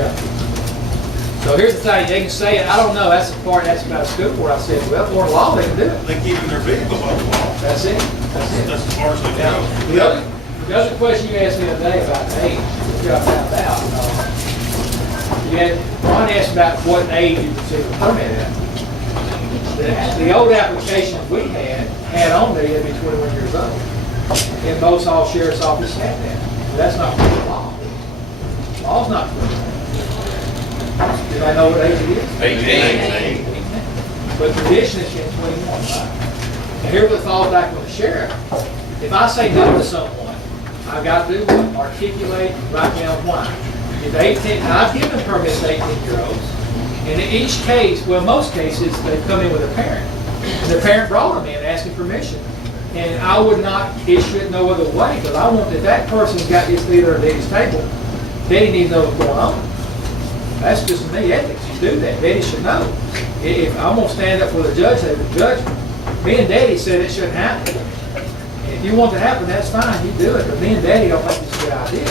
Yeah. So here's the thing, they can say it, I don't know, that's the part that's about a school board. I said, well, for law, they can do it. They keeping their vehicles on the wall. That's it. That's it. That's as far as they Now, go. the other question you asked me the other day about age, which I found out, Ron asked about what age you consider a permit at. The old applications we had on there, you had to be 21 years old. And most all sheriff's offices had that. That's not the law. Law's not clear. Do I know what age it is? 18. But tradition is 21, right? And here's the thought back with the sheriff. If I say no to someone, I've got to do what? Articulate, write down why. If 18, now I've given permits to 18-year-olds. And in each case, well, most cases, they come in with a parent. And the parent brought them in asking permission. And I would not issue it no other way, because I want that that person's got his leader at Daddy's table. Daddy needs to know what's going on. That's just me, ethics. You do that. Daddy should know. If I'm going to stand up for the judge, say, the judge, me and Daddy said it shouldn't happen. And if you want it to happen, that's fine. You do it. But me and Daddy don't think it's a good idea.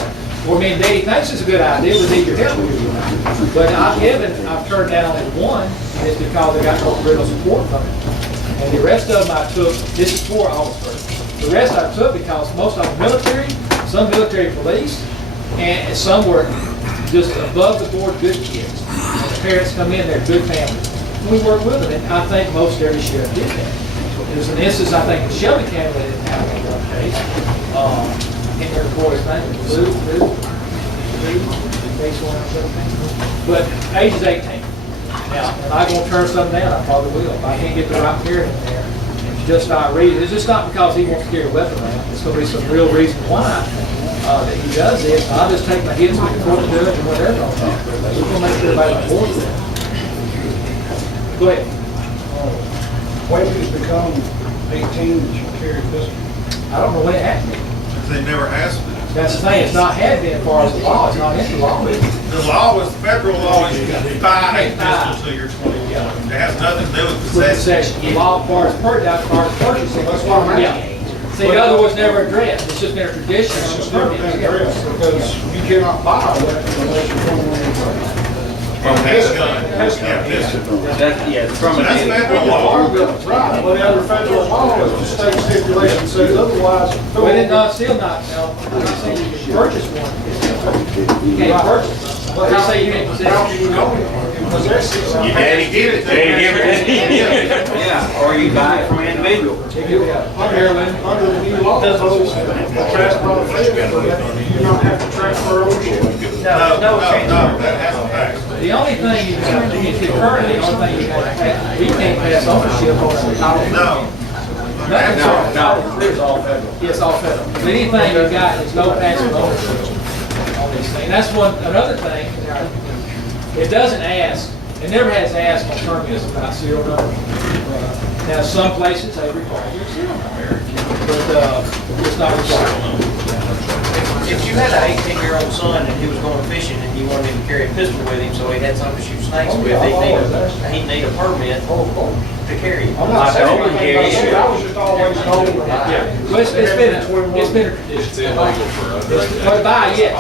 Or me and Daddy thinks it's a good idea. We need your help. But I've turned down only one, and it's because they got no real support from it. And the rest of them I took, this is for officers. The rest I took because most of them military, some military police, and some were just above the board good kids. And the parents come in, they're good families. We work with them, and I think most every sheriff did that. There's an instance, I think, in Shelby County that didn't have one case. In their boy's name, but age is 18. Now, am I going to turn something down? I probably will. If I can't get the right parent in there, it's just not reason. It's just not because he wants to carry a weapon around. It's going to be some real reason why that he does this. I'll just take my hits with the court judge and whatever. We're going to make sure everybody on board with that. Go ahead. When did it become 18 that you carry a pistol? I don't know when it happened. They never asked it. That's the thing. It's not had been as far as the law. It's not in the law. The law was, federal law is you can buy a pistol until you're 21. It has nothing to do with possession. The law as far as purchasing. That's why I'm See, the other was never addressed. It's just been a tradition. It's just never been addressed because you cannot buy a weapon unless you're 21 years old. From this gun. Yeah, From that's federal law. Right, but under federal law, if the state stipulation says otherwise. But it's not, still not, no, I'm not saying you can purchase one. You can't purchase one. But they say you can't possess it. Possess it. Your daddy give it to you. Yeah, or you buy it from an individual. Under the new law, those transport you do not have to transfer ownership. No, that hasn't passed. The only thing you can, if you're currently, the only thing you can pass, we can't pass ownership on the top. No. It's all federal. Yes, all federal. But anything you got, there's no passing ownership on these things. That's another thing. It doesn't ask, it never has asked on permits about serial number. Now, some places they require your serial number, but it's not required. If you had an 18-year-old son and he was going fishing and you wanted him to carry a pistol with him so he had something to shoot snakes with, he'd need a permit to carry it. I'm not saying anything about that. I was just always told. Well, it's been a tradition. It's illegal for us. But buy, yes.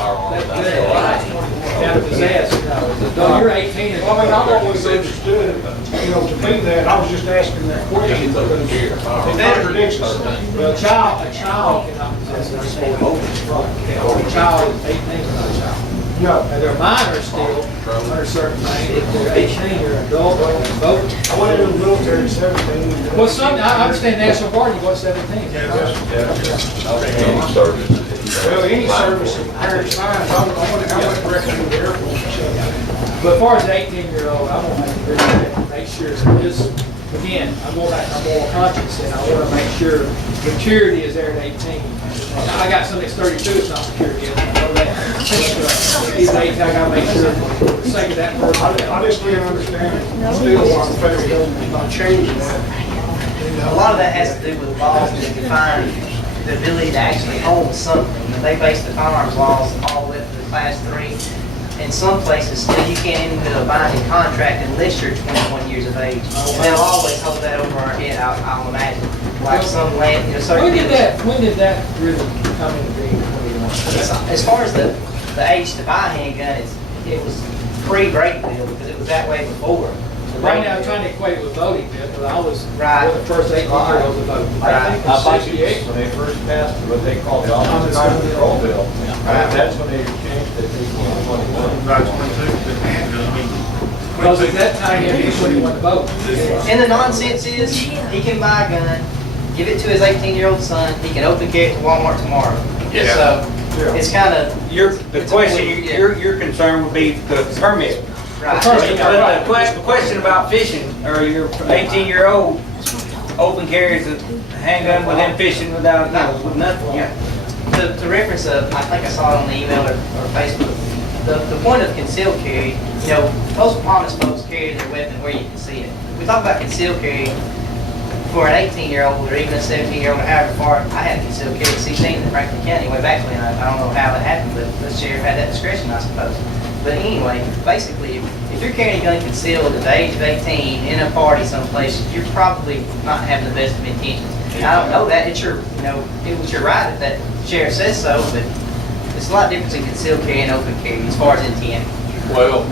Now to possess, no, you're 18. Well, I mean, I've always understood, to be that, I was just asking that question because it contradicts us. Well, a child cannot possess a pistol. A child is 18 is not a child. No. Now, they're minors still, under certain things. If they're 18, you're an adult, they can vote. I went into the military at 17. Well, I understand National Guard, you go at 17. Well, any service that parents sign, I wouldn't recommend the Air Force. But as far as the 18-year-old, I want to make sure, just, again, I'm going back to my moral conscience, and I want to make sure maturity is there at 18. I got something that's 32, it's not maturity yet, I know that. But he's 18, I got to make sure, for the sake of that person. I just didn't understand still why the federal government is not changing that. A lot of that has to do with laws that define the ability to actually own something. They base the firearms laws all the way up to the class 3. In some places, still you can't even do a binding contract unless you're 21 years of age. And they'll always hold that over our head, I'll imagine. Like some land, certain. When did that really come into being, 21? As far as the age to buy a handgun, it was pre-brake bill, because it was that way before. The Right brake now, I'm bill- trying to equate it with voting, because I was one Right. of the first 18-year-olds to vote. I think in '68, when they first passed what they called the on-time control bill, that's when they changed it to 21. About 22. Because at that time, you had to be 21 to vote. And the nonsense is, he can buy a gun, give it to his 18-year-old son, he can open carry it to Walmart tomorrow. Yeah. So, it's kind of. The question, your concern would be the permit. Right. The question about fishing, or your 18-year-old open carries a handgun with him fishing without, with nothing, yeah. To reference, I think I saw it on the email or Facebook, the point of concealed carry, most honest folks carry their weapon where you can see it. We talk about concealed carry for an 18-year-old or even a 17-year-old or however far. I had a concealed carry at 16 in Franklin County way back when. I don't know how it happened, but the sheriff had that discretion, I suppose. But anyway, basically, if you're carrying a gun concealed at the age of 18 in a party someplace, you're probably not having the best of intentions. And I don't know that, it's your, it was your right if that sheriff says so, but it's a lot different in concealed carry and open carry as far as intent. Well,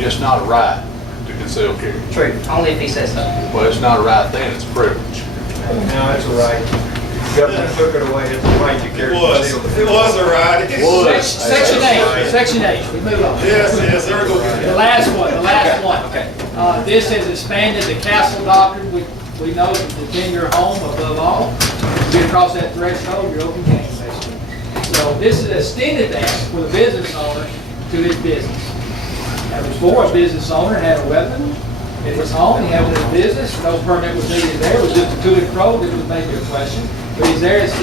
it's not a right to conceal carry. True, only if he says so. Well, it's not a right then, it's a privilege. Now it's a right. Government took it away, it's a right to It carry was a ride. Section 8, we move on. Yes, there we go. The last one. Okay. This has expanded the castle doctrine. We know that it's in your home above all. You get across that threshold, you're open game, basically. So this has extended that for the business owner to his business. Now before, a business owner had a weapon in his home, he had it in his business, no permit was needed there, it was just a to and fro, this was maybe a question. But he's there, it's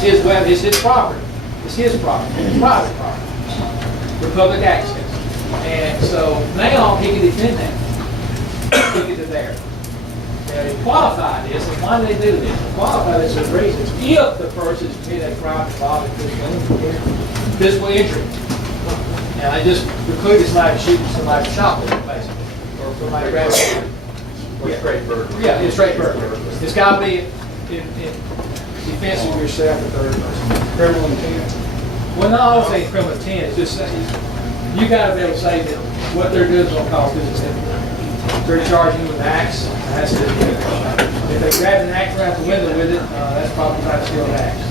his weapon, it's his property. It's his property, it's private property, with public access. And so now he can defend that. Look at it there. Now they qualify this, and why do they do this? They qualify this for reasons. If the person is committed a crime involving physical injury. Now they just preclude somebody from shooting somebody from shoplifting, basically, or somebody grabbing it. Or straight burglary. Yeah, it's straight burglary. It's got to be in defense of yourself or third person. Criminal intent. Well, no, I don't say criminal intent. It's just you got to be able to say that what they're doing is going to cause business injury. They're charging you with axe. That's it. If they grab an axe around the window with it, that's probably trying to steal an axe.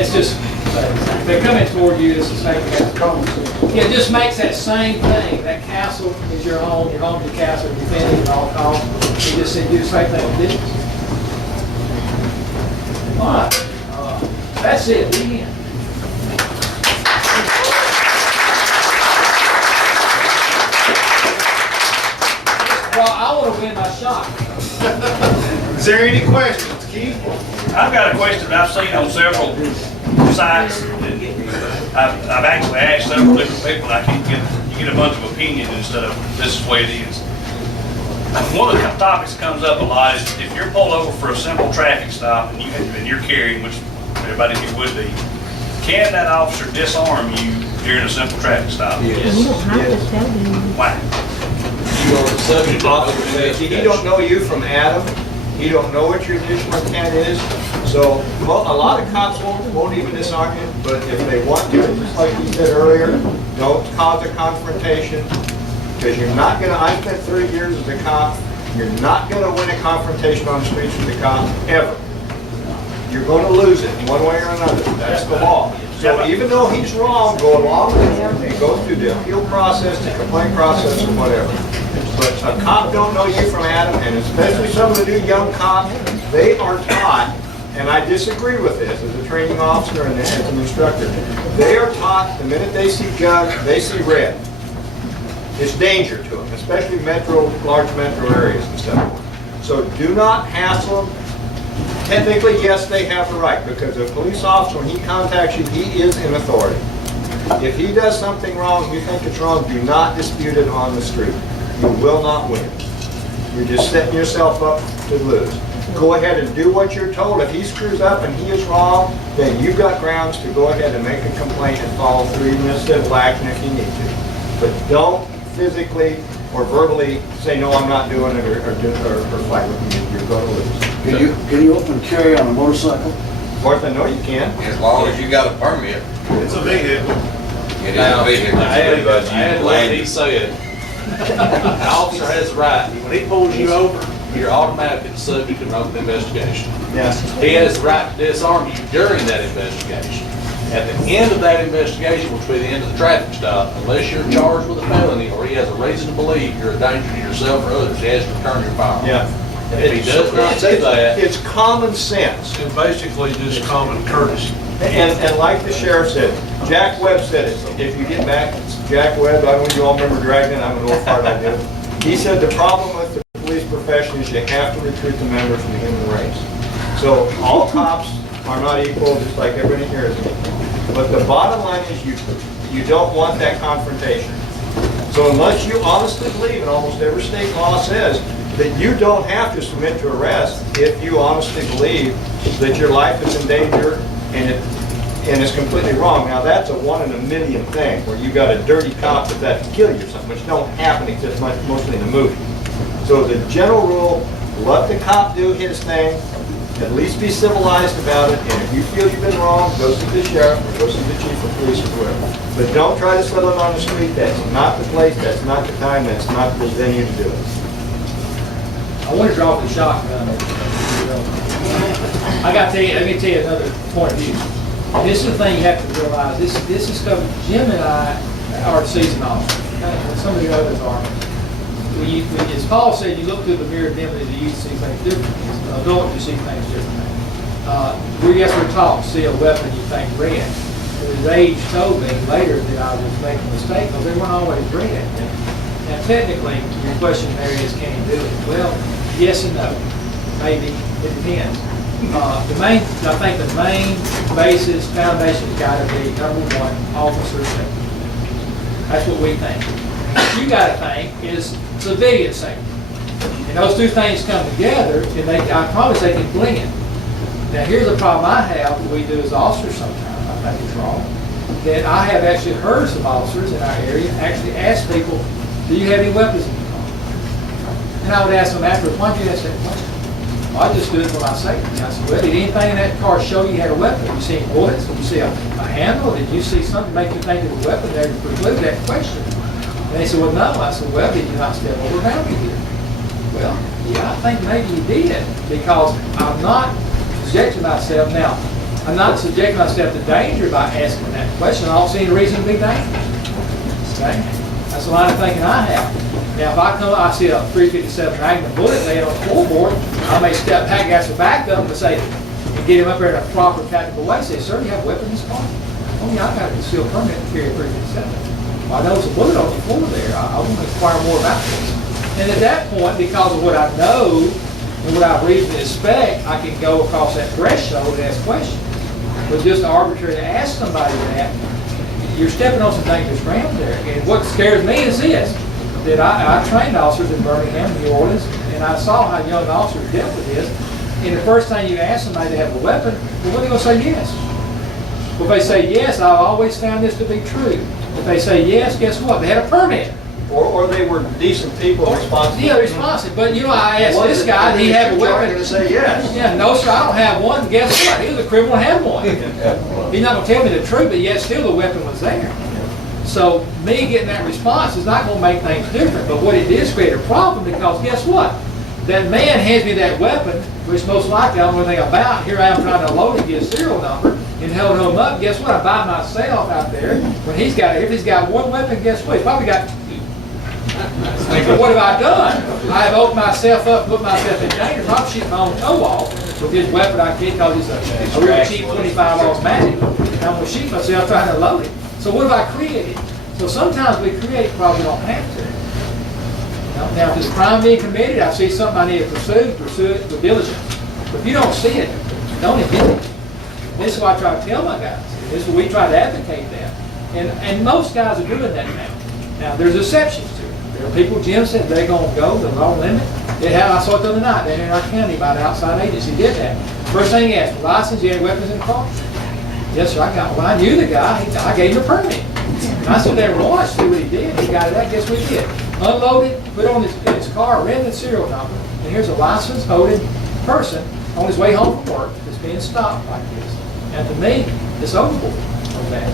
It's just if they're coming toward you, it's the same castle. Yeah, it just makes that same thing. That castle is your home is your castle, you're defending it at all costs. You just do the same thing with business. All right, that's it. The end. Well, I want to win my shot. Is there any questions, Keith? I've got a question I've seen on several sites. I've actually asked several different people, and I keep you get a bunch of opinions instead of this is the way it is. One of the topics that comes up a lot is if you're pulled over for a simple traffic stop and you're carrying, which everybody here would be, can that officer disarm you during a simple traffic stop? Yes. You don't have to tell them. Why? You are subject to officer He don't know you from Adam, he don't know what your initial intent is, so a lot of cops won't even disarm you, but if they want to, just like you said earlier, don't cause a confrontation, because you're not gonna, I spent 30 years as a cop, you're not gonna win a confrontation on the streets with a cop, ever. You're gonna lose it one way or another, that's the law. So even though he's wrong, go along with him and go through the appeal process, the complaint process, or whatever. But a cop don't know you from Adam, and especially some of the new young cops, they are taught, and I disagree with this as a training officer and as an instructor, they are taught the minute they see judge, they see red. It's danger to them, especially large metro areas and stuff. So do not hassle them. Technically, yes, they have the right, because a police officer, when he contacts you, he is in authority. If he does something wrong, you think it's wrong, do not dispute it on the street. You will not win. You're just setting yourself up to lose. Go ahead and do what you're told. If he screws up and he is wrong, then you've got grounds to go ahead and make a complaint and follow through, even in civil action if you need to. But don't physically or verbally say, no, I'm not doing it, or fight with me. You're going to lose. Can you open carry on a motorcycle? Of course, I know you can. As long as you got a permit. It's a vehicle. Now, I had what he Landed. said. An officer has the right, when he pulls you over, you're automatically subject to an open investigation. Yes. He has the right to disarm you during that investigation. At the end of that investigation, which will be the end of the traffic stop, unless you're charged with a felony or he has a reason to believe you're a danger to yourself or others, he has to return your firearm. Yeah. And if he does not do that, It's common sense. And basically just common courtesy. And like the sheriff said, Jack Webb said it, if you get back, it's Jack Webb, I don't know if you all remember Dragnet, I don't know what part I did. He said the problem with the police profession is you have to recruit the members from the human race. So all cops are not equal, just like everybody here is equal. But the bottom line is you don't want that confrontation. So unless you honestly believe, and almost every state law says, that you don't have to submit to arrest if you honestly believe that your life is in danger and it's completely wrong. Now, that's a 1 in a million thing, where you got a dirty cop that can kill you or something, which don't happen except mostly in the movie. So the general rule, let the cop do his thing, at least be civilized about it, and if you feel you've been wrong, go see the sheriff or go see the chief of police or whoever. But don't try to settle it on the street. That's not the place, that's not the time, that's not the venue to do it. I want to draw the shotgun. I got to tell you, let me tell you another point of view. And this is the thing you have to realize. This is stuff Jim and I are seasoned officers. And some of the others are. As Paul said, you look through the mirror dimly, you see things differently. As an adult, you see things differently. We're taught, see a weapon, you think red. His age told me later that I was making a mistake because they weren't always red. Now, technically, your question there is, can he do it? Well, yes and no. Maybe. It depends. I think the main basis, foundation has got to be, number one, officer safety. That's what we think. You got to think is civilian safety. And those two things come together, and I promise they can blend. Now, here's the problem I have that we do as officers sometimes, I think it's wrong, that I have actually heard some officers in our area actually ask people, do you have any weapons in your car? And I would ask them afterwards, why did you ask that question? Well, I just do it for my safety. And I said, well, did anything in that car show you had a weapon? Did you see any bullets? Did you see a handle? Did you see something make you think it was a weapon there to preclude that question? And they said, well, no. I said, well, did you not step over boundary here? Well, yeah, I think maybe you did, because I'm not subjecting myself. Now, I'm not subjecting myself to danger by asking that question. I don't see any reason to be dangerous. Okay? That's the line of thinking I have. Now, if I see a .357 Magnum bullet laying on the floorboard, I may step back, ask the back of him and say, and get him up there in a proper tactical way. Say, sir, you have a weapon in this car? Oh, yeah, I've got a concealed permit to carry a .357. Well, I know there's a bullet on the floor there. I want to inquire more about this. And at that point, because of what I know and what I reasonably expect, I can go across that threshold and ask questions. But just arbitrary to ask somebody that, you're stepping on some dangerous ground there. And what scares me is this, that I trained officers in Birmingham, New Orleans, and I saw how young officers dealt with this. And the first time you ask somebody to have a weapon, well, what are they going to say yes? Well, if they say yes, I've always found this to be true. If they say yes, guess what? They had a permit. Or they were decent people responsible. Yeah, responsible. But you know, I asked this guy, did he have a weapon? To say yes. Yeah, no, sir, I don't have one. Guess what? He was a criminal and had one. He's not going to tell me the truth, but yet still the weapon was there. So me getting that response is not going to make things different. But what it did is create a problem, because guess what? That man hands me that weapon, which most likely I don't know anything about. Here I am trying to load it, get a serial number, and held him up. Guess what? I buy myself out there. When if he's got one weapon, guess what? He's probably got two. So what have I done? I have opened myself up, put myself in danger. Probably shoot my own toe off with this weapon I can't, because it's a real cheap 25 automatic. And I'm going to shoot myself trying to load it. So what have I created? So sometimes we create problems we don't have to. Now, if there's a crime being committed, I see something I need to pursue it with diligence. But if you don't see it, don't admit it. This is what I try to tell my guys. This is what we try to advocate that. And most guys are doing that now. Now, there's exceptions to it. There are people, Jim said, they're going to go the law limit. I saw it the other night down in our county by the outside agency did that. First thing he asked, license, you had weapons in the car? Yes, sir, I got one. I knew the guy. I gave him a permit. And I stood there and watched, see what he did. He got it out. Guess what he did? Unloaded, put it on his car, read the serial number. And here's a license holding person on his way home from work that's being stopped like this. And to me, it's overboard on that.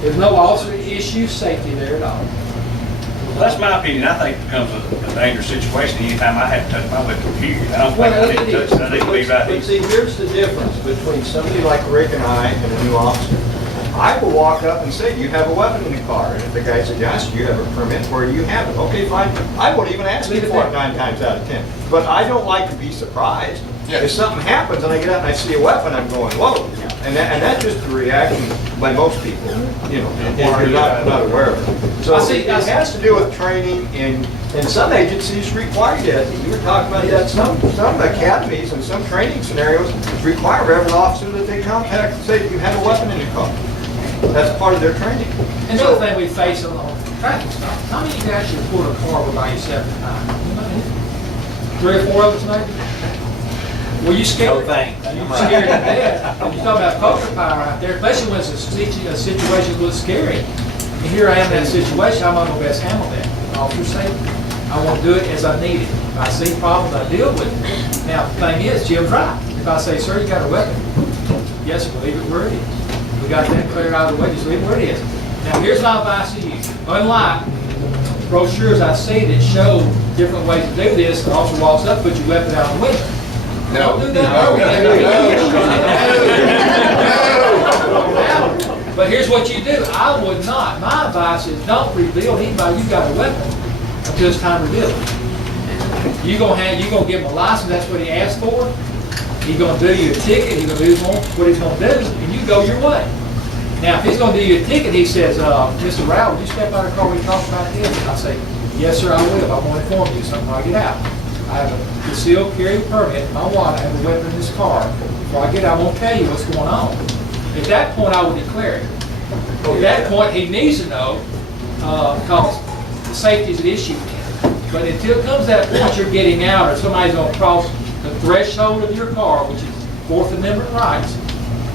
There's no officer issue safety there at all. Well, that's my opinion. I think it becomes a dangerous situation anytime I have to touch my weapon, period. I don't think I need to touch it. I need to be right But here. see, here's the difference between somebody like Rick and I and a new officer. I will walk up and say, you have a weapon in the car, and if the guy says, yes, you have a permit, where do you have it? Okay, fine. I won't even ask you for it 9 times out of 10. But I don't like to be surprised. If something happens and I get out and I see a weapon, I'm going, whoa. And that's just a reaction by most people, you know, if you're not aware of it. So it has to do with training, and some agencies require that. You were talking about that, some academies and some training scenarios require every officer that they contact and say, you have a weapon in your car. That's part of their training. And the other thing we face on traffic stops, how many of you actually pull a car by yourself at a time? Anybody? 3 or 4 of us maybe? Were you scared? No thanks. You scared to death. And you talk about poker power out there, especially when it's a situation that's scary. And here I am in that situation, I'm on my best handle that. Officer safety. I want to do it as I need it. If I see problems, I deal with it. Now, the thing is, Jim's right. If I say, sir, you got a weapon, yes, sir, leave it where it is. We got that cleared out of the way, just leave it where it is. Now, here's my advice to you. Unlike brochures I see that show different ways to do this, the officer walks up, puts your weapon out the window. Don't do that. No. But here's what you do. I would not. My advice is don't reveal anybody you got a weapon until it's time to reveal it. You gonna give him a license. That's what he asked for. He's gonna do you a ticket. He's gonna do what he's gonna do, and you go your way. Now, if he's gonna do you a ticket, he says, Mr. Rowell, will you step out of the car when we talk about this? I say, yes, sir, I will. I want to inform you something when I get out. I have a concealed carry permit in my wallet. I have a weapon in this car. Before I get out, I won't tell you what's going on. At that point, I would declare it. At that point, he needs to know because the safety is an issue. But until it comes to that point you're getting out or somebody's going to cross the threshold of your car, which is Fourth Amendment rights,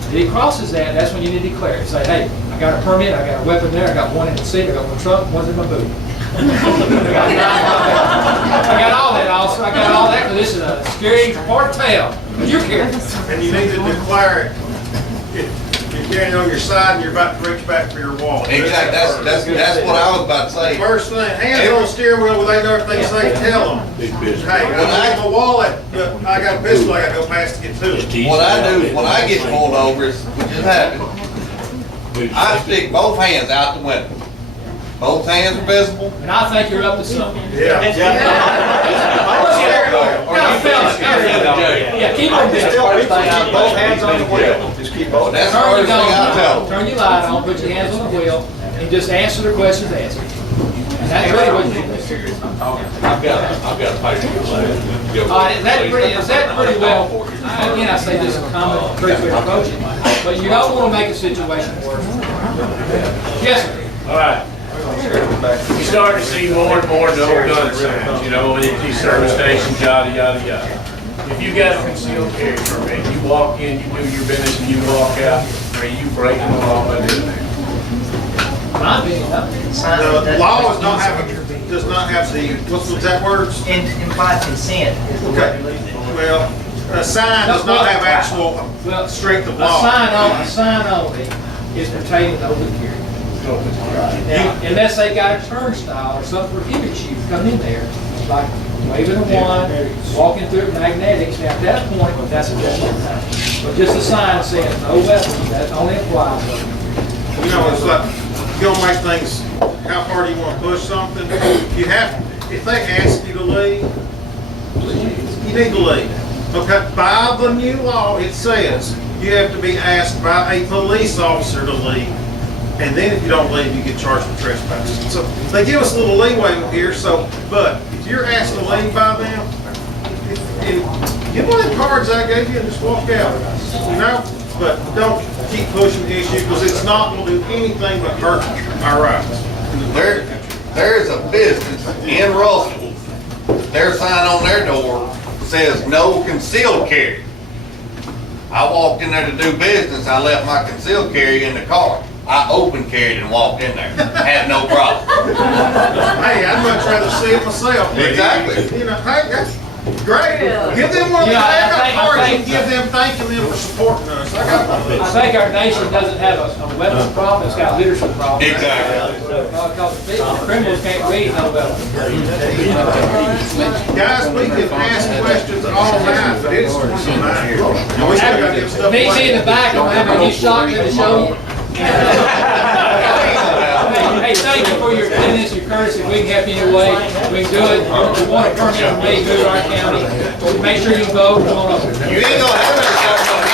if he crosses that, that's when you need to declare it. Say, hey, I got a permit, I got a weapon there, I got one in the seat, I got one trunk, one's in my boot. I got all that, officer. I got all that because this is a scary part of town. But you're carrying. And you need to declare it. If you're carrying on your side and you're about to reach back for your wallet. Exactly, that's what I was about to say. First thing, hands on the steering wheel, they know everything safe, tell them. Hey, I got my wallet, but I got a pistol, I gotta go past to get to it. What I do is when I get pulled over, which has happened, I stick both hands out the window. Both hands are visible. And I think you're up to something. Yeah. Yeah, keep on this. Keep both hands on the wheel. Just keep both. That's the first thing I tell them. Turn your light on, put your hands on the wheel, and just answer the questions asked. And that's really what you do. I've got a paper. Is that pretty well, again, I say this is a common, great way to approach it, but you don't want to make a situation worse. Yes, sir. All right. You start to see more and more no gun signs, you know, in these service stations, yada, yada, yada. If you got a concealed carry permit, you walk in, you do your business, and you walk out, are you breaking the law by doing that? My opinion, no. The law does not have the, what's the exact words? Implied consent is the word you're losing. Well, a sign does not have actual strength of law. A sign only is pertaining to open carry. Now, unless they got a turnstile or something prohibits you from coming in there, like waving a wand, walking through magnetics, now at that point, that's a different thing. But just a sign saying no weapons, that only applies. You know, it's like, you're gonna make things, how far do you wanna push something? You have, if they ask you to leave, you need to leave. Okay, by the new law, it says you have to be asked by a police officer to leave. And then if you don't leave, you get charged with trespassing. So they give us a little leeway here, so, but if you're asked to leave by them, get one of the cards I gave you and just walk out, you know? But don't keep pushing the issue because it's not going to do anything but hurt our rights. There's a business in Russell, their sign on their door says no concealed carry. I walked in there to do business, I left my concealed carry in the car. I open carried and walked in there, had no problem. Hey, I'd much rather see it myself. Exactly. You know, hey, Great. Give them one of these. Yeah, I got I cards think- and give them, thanking them for supporting us. I got one of I these. think our nation doesn't have a weapons problem, it's got a leadership problem. Exactly. Because the criminals can't read no weapons. Guys, we can ask questions all night, but it's 29 here. And we still gotta get stuff. Meet me in the back, I'm having a new shotgun to show you. Hey, thank you for your attendance, your courtesy, we can help you in any way, we can do it. We want to permit, we may move our county, make sure you vote, come on up. You ain't gonna have any